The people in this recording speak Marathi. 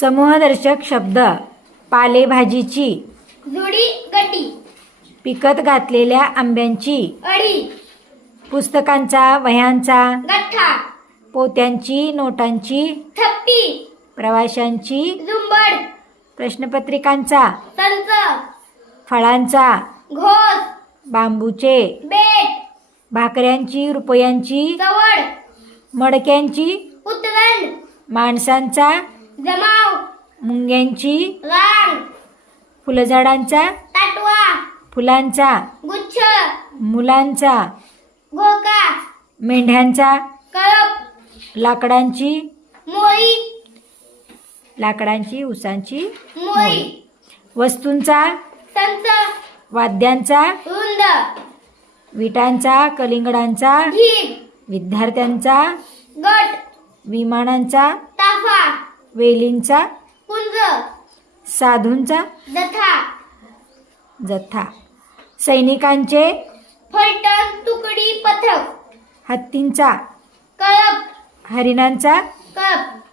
समूहदर्शक शब्द. पालेभाजीची. जुडी गटी. पिकत घातलेल्या आंब्यांची. अडी. पुस्तकांचा वह्यांचा. गठ्ठा. पोत्यांची नोटांची. थप्पी. प्रवाशांची. झुंबड. प्रश्नपत्रिकांचा. संच. फळांचा. घोस. बांबूचे. बेट. भाकऱ्यांची रुपयांची. चवड. मडक्यांची. उतरण. माणसांचा. जमाव. मुंग्यांची. रांग. फुलझाडांचा. ताटवा. फुलांचा. गुच्छ. मुलांचा. घोका. मेंढ्यांचा. कळप. लाकडांची. मोळी. लाकडांची उसांची. मोळी. वस्तूंचा. संच. वाद्यांचा. रुंद. विटांचा. कलिंगडांचा. ढीग. विद्यार्थ्यांचा. गट. विमानांचा. ताफा. वेलींचा. कुंज. साधूंचा. जथा. जथा. सैनिकांचे. फलटण तुकडी पथक. हत्तींचा. कळप. हरिणांचा. कप.